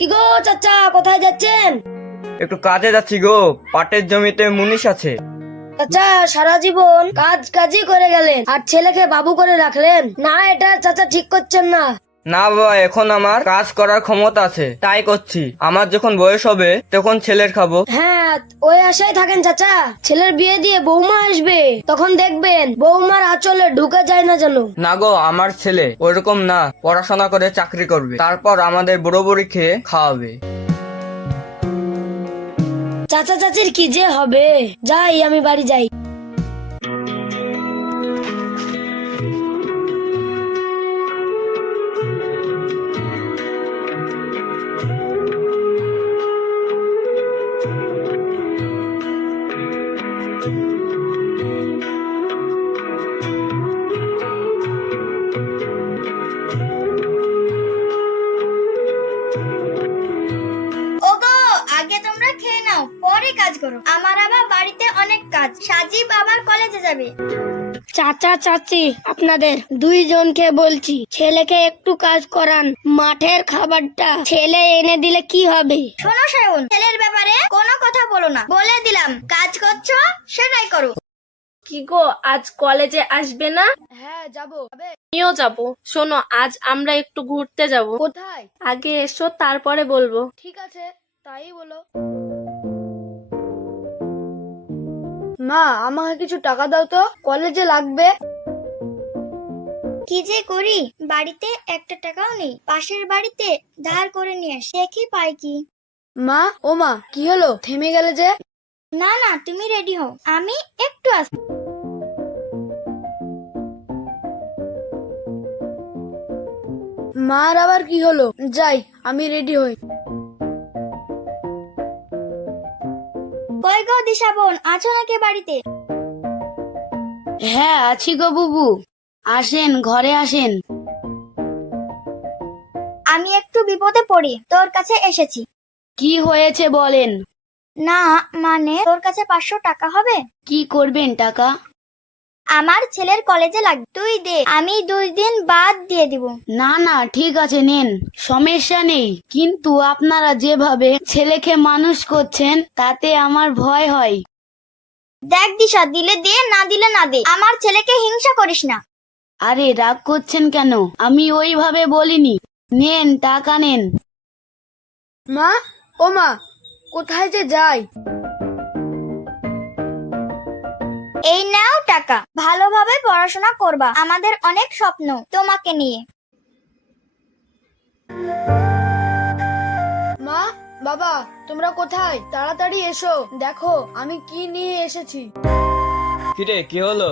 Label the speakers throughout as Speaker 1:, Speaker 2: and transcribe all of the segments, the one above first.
Speaker 1: কি গো চাচা কোথায় যাচ্ছেন?
Speaker 2: একটু কাজে যাচ্ছি গো পাটের জমিতে মুনিশ আছে।
Speaker 1: চাচা সারা জীবন কাজ কাজই করে গেলেন আর ছেলেকে বাবু করে রাখলেন। না এটা চাচা ঠিক করছেন না।
Speaker 2: না বাবা এখন আমার কাজ করার ক্ষমতা আছে তাই করছি। আমার যখন বয়স হবে তখন ছেলের খাব।
Speaker 1: হ্যাঁ ওই আশায় থাকেন চাচা। ছেলের বিয়ে দিয়ে বৌমা আসবে। তখন দেখবেন বৌমার আঁচলে ঢুকে যায় না যেন।
Speaker 2: না গো আমার ছেলে ওরকম না। পড়াশোনা করে চাকরি করবে। তারপর আমাদের বুড়ো বুড়ি খেয়ে খাওয়াবে।
Speaker 1: চাচা চাচির কি যে হবে? যাই আমি বাড়ি যাই।
Speaker 3: যাবে।
Speaker 1: চাচা চাচি আপনাদের দুইজনকে বলছি ছেলেকে একটু কাজ করান। মাঠের খাবারটা ছেলে এনে দিলে কি হবে?
Speaker 3: শোনো সায়ন ছেলের ব্যাপারে কোনো কথা বলো না। বলে দিলাম কাজ করছ সেটাই করো।
Speaker 4: কি গো আজ কলেজে আসবে না?
Speaker 1: হ্যাঁ যাব।
Speaker 4: আমিও যাব। শোনো আজ আমরা একটু ঘুরতে যাব।
Speaker 1: কোথায়?
Speaker 4: আগে এসো তারপরে বলব।
Speaker 1: ঠিক আছে তাই বলো। মা আমাকে কিছু টাকা দাও তো কলেজে লাগবে।
Speaker 3: কি যে করি বাড়িতে একটা টাকাও নেই পাশের বাড়িতে ধার করে নিয়ে আসি দেখি পাই কি?
Speaker 1: মা ও মা কি হলো থেমে গেলে যে?
Speaker 3: না না তুমি রেডি হও আমি একটু আস
Speaker 1: মার আবার কি হলো? যাই আমি রেডি হই।
Speaker 3: কই গো দিশা বোন আছো নাকি বাড়িতে?
Speaker 1: হ্যাঁ আছি গো বুবু। আসেন ঘরে আসেন।
Speaker 3: আমি একটু বিপদে পড়ি তোর কাছে এসেছি।
Speaker 1: কি হয়েছে বলেন।
Speaker 3: না মানে তোর কাছে পাঁচশো টাকা হবে?
Speaker 1: কি করবেন টাকা?
Speaker 3: আমার ছেলের কলেজে লাগবে। তুই দে আমি দুই দিন বাদ দিয়ে দিব।
Speaker 1: না না ঠিক আছে নেন। সমস্যা নেই। কিন্তু আপনারা যেভাবে ছেলেকে মানুষ করছেন তাতে আমার ভয় হয়।
Speaker 3: দেখ দিশা দিলে দে না দিলে না দে। আমার ছেলেকে হিংসা করিস না।
Speaker 1: আরে রাগ করছেন কেন? আমি ওইভাবে বলিনি। নেন টাকা নেন। মা ও মা কোথায় যে যাই?
Speaker 3: এই নাও টাকা। ভালোভাবে পড়াশোনা করবা। আমাদের অনেক স্বপ্ন তোমাকে নিয়ে।
Speaker 1: মা বাবা তোমরা কোথায়? তাড়াতাড়ি এসো। দেখো আমি কি নিয়ে এসেছি।
Speaker 2: কিরে কি হলো?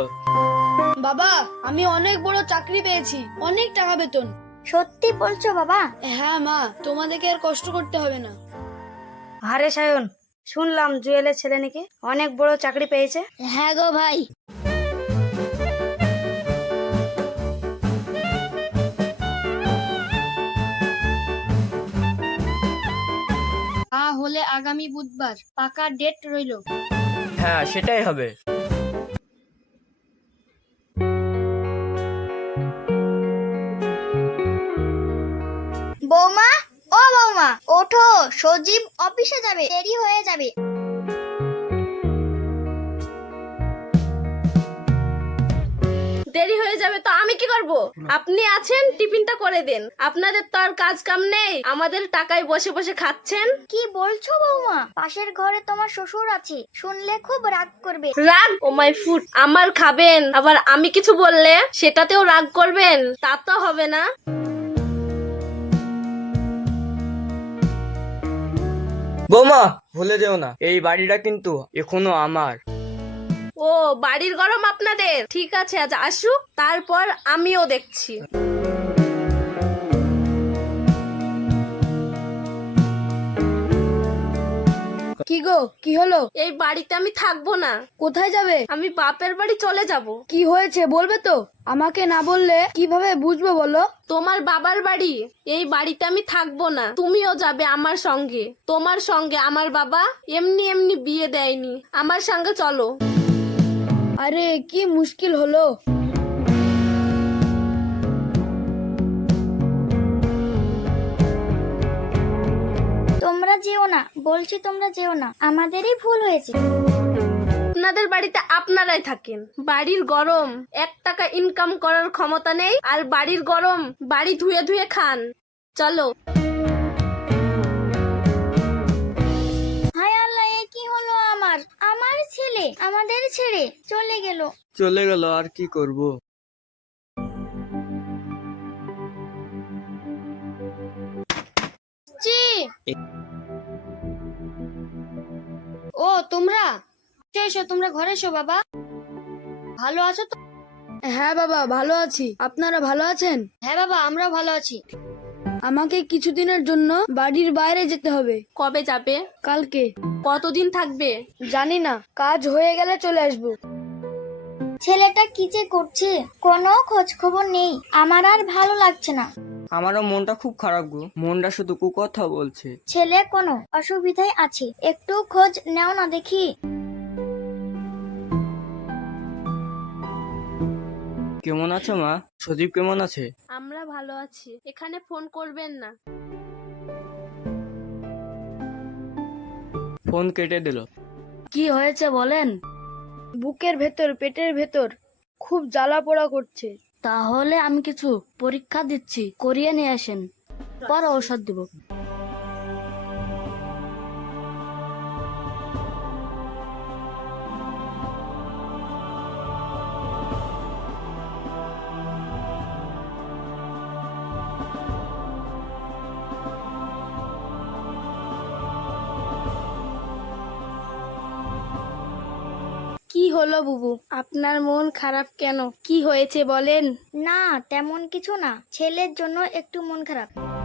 Speaker 1: বাবা আমি অনেক বড় চাকরি পেয়েছি। অনেক টাকা বেতন।
Speaker 3: সত্যি বলছো বাবা?
Speaker 1: হ্যাঁ মা তোমাদেরকে আর কষ্ট করতে হবে না।
Speaker 5: আরে সায়ন শুনলাম জুয়েলের ছেলে নাকি অনেক বড় চাকরি পেয়েছে।
Speaker 1: হ্যাঁ গো ভাই। হলে আগামী বুধবার পাকা ডেট রইল।
Speaker 2: হ্যাঁ সেটাই হবে।
Speaker 3: বৌমা ও বৌমা ওঠো সজীব অফিসে যাবে দেরি হয়ে যাবে।
Speaker 4: দেরি হয়ে যাবে তো আমি কি করব? আপনি আছেন টিফিনটা করে দেন। আপনাদের তো আর কাজ কাম নেই। আমাদের টাকায় বসে বসে খাচ্ছেন।
Speaker 3: কি বলছো বৌমা? পাশের ঘরে তোমার শ্বশুর আছে। শুনলে খুব রাগ করবে।
Speaker 4: রাগ? ও মাই ফুড আমার খাবেন। আবার আমি কিছু বললে সেটাতেও রাগ করবেন। তা তো হবে না।
Speaker 2: বৌমা ভুলে যেও না। এই বাড়িটা কিন্তু এখনও আমার।
Speaker 4: ও বাড়ির গরম আপনাদের। ঠিক আছে আজ আসুক তারপর আমিও দেখছি।
Speaker 1: কি গো কি হলো?
Speaker 4: এই বাড়িতে আমি থাকব না।
Speaker 1: কোথায় যাবে?
Speaker 4: আমি বাপের বাড়ি চলে যাব।
Speaker 1: কি হয়েছে বলবে তো? আমাকে না বললে কীভাবে বুঝব বলো?
Speaker 4: তোমার বাবার বাড়ি এই বাড়িতে আমি থাকব না। তুমিও যাবে আমার সঙ্গে। তোমার সঙ্গে আমার বাবা এমনি এমনি বিয়ে দেয়নি। আমার সঙ্গে চলো।
Speaker 1: আরে, কি মুশকিল হলো?
Speaker 3: তোমরা যেও না, বলছি তোমরা যেও না, আমাদেরই ভুল হয়েছে।
Speaker 4: আপনাদের বাড়িতে আপনারাই থাকেন। বাড়ির গরম, এক টাকা ইনকাম করার ক্ষমতা নেই, আর বাড়ির গরম, বাড়ি ধুয়ে ধুয়ে খান। চলো।
Speaker 3: ছেলে আমাদের ছেড়ে চলে গেল।
Speaker 2: চলে গেল আর কি করব?
Speaker 1: জি। ও তোমরা? এসো, এসো তোমরা ঘরে এসো বাবা। ভালো আছো তো?
Speaker 5: হ্যাঁ বাবা ভালো আছি। আপনারা ভালো আছেন?
Speaker 1: হ্যাঁ বাবা আমরাও ভালো আছি।
Speaker 5: আমাকে কিছুদিনের জন্য বাড়ির বাইরে যেতে হবে।
Speaker 4: কবে যাবে?
Speaker 5: কালকে।
Speaker 4: কতদিন থাকবে?
Speaker 5: জানি না। কাজ হয়ে গেলে চলে আসব।
Speaker 3: ছেলেটা কি যে করছে? কোনো খোঁজ খবর নেই। আমার আর ভালো লাগছে না।
Speaker 2: আমারও মনটা খুব খারাপ গো। মনটা শুধু কুকথা বলছে।
Speaker 3: ছেলে কোনো অসুবিধায় আছে। একটু খোঁজ নেও না দেখি।
Speaker 2: কেমন আছো মা? সজীব কেমন আছে?
Speaker 4: আমরা ভালো আছি। এখানে ফোন করবেন না।
Speaker 2: ফোন কেটে দিল।
Speaker 5: কি হয়েছে বলেন? বুকের ভেতর পেটের ভেতর খুব জ্বালা পোড়া করছে। তাহলে আমি কিছু পরীক্ষা দিচ্ছি করিয়ে নিয়ে আসেন। পর ঔষধ দিব। হলো, বুবু? আপনার মন খারাপ কেন? কি হয়েছে বলেন।
Speaker 3: না, তেমন কিছু না। ছেলের জন্য একটু মন খারাপ।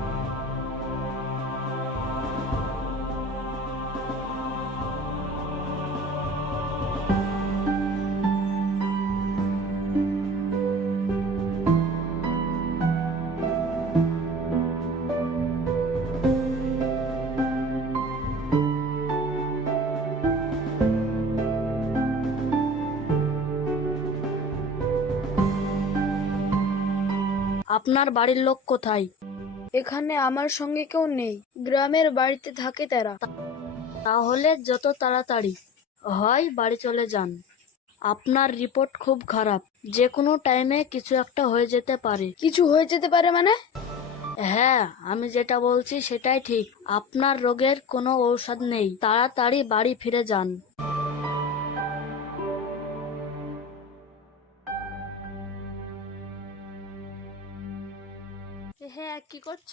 Speaker 5: আপনার বাড়ির লোক কোথায়? এখানে আমার সঙ্গে কেউ নেই। গ্রামের বাড়িতে থাকে তারা। তাহলে যত তাড়াতাড়ি। হয় বাড়ি চলে যান। আপনার রিপোর্ট খুব খারাপ। যে কোনো টাইমে কিছু একটা হয়ে যেতে পারে। কিছু হয়ে যেতে পারে মানে? হ্যাঁ আমি যেটা বলছি সেটাই ঠিক। আপনার রোগের কোনো ঔষধ নেই। তাড়াতাড়ি বাড়ি ফিরে যান।
Speaker 4: করছ?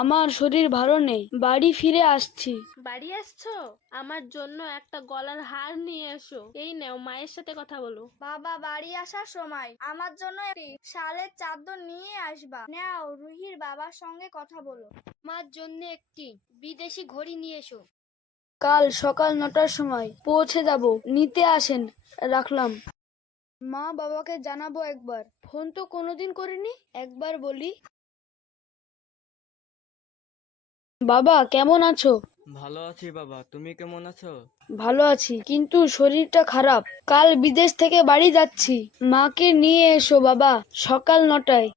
Speaker 5: আমার শরীর ভালো নেই বাড়ি ফিরে আসছি।
Speaker 4: বাড়ি আসছো? আমার জন্য একটা গলার হার নিয়ে এসো। এই নেও মায়ের সাথে কথা বলো।
Speaker 3: বাবা বাড়ি আসার সময় আমার জন্য একটি শালের চাদর নিয়ে আসবা। নাও রুহির বাবার সঙ্গে কথা বলো।
Speaker 1: মার জন্য একটি বিদেশি ঘড়ি নিয়ে এসো।
Speaker 5: কাল সকাল নটার সময় পৌঁছে যাব নিতে আসেন রাখলাম। মা বাবাকে জানাব একবার। ফোন তো কোনোদিন করিনি একবার বলি। বাবা কেমন আছো?
Speaker 2: ভালো আছি বাবা তুমি কেমন আছো?
Speaker 5: ভালো আছি কিন্তু শরীরটা খারাপ। কাল বিদেশ থেকে বাড়ি যাচ্ছি। মাকে নিয়ে এসো বাবা সকাল নটায়।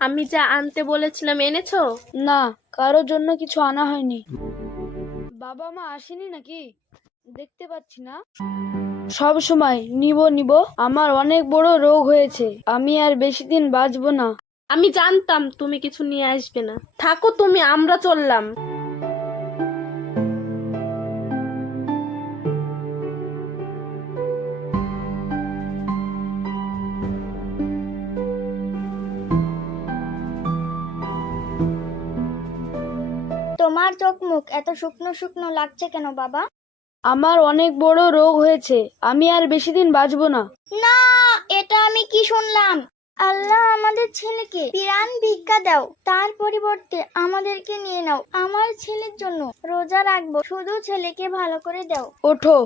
Speaker 4: আমি যা আনতে বলেছিলাম এনেছো?
Speaker 5: না কারোর জন্য কিছু আনা হয়নি। বাবা মা আসেনি নাকি? দেখতে পাচ্ছি না। সব সময় নিব নিব, আমার অনেক বড় রোগ হয়েছে। আমি আর বেশি দিন বাঁচবো না।
Speaker 4: আমি জানতাম তুমি কিছু নিয়ে আসবে না। থাকো তুমি আমরা চললাম।
Speaker 3: তোমার চোখ মুখ এত শুকনো শুকনো লাগছে কেন বাবা?
Speaker 5: আমার অনেক বড় রোগ হয়েছে আমি আর বেশি দিন বাঁচবো না।
Speaker 3: না এটা আমি কি শুনলাম? আল্লাহ আমাদের ছেলেকে প্রাণ ভিক্ষা দাও। তার পরিবর্তে আমাদেরকে নিয়ে নাও। আমার ছেলের জন্য রোজা রাখব। শুধু ছেলেকে ভালো করে দাও।
Speaker 5: ওঠো।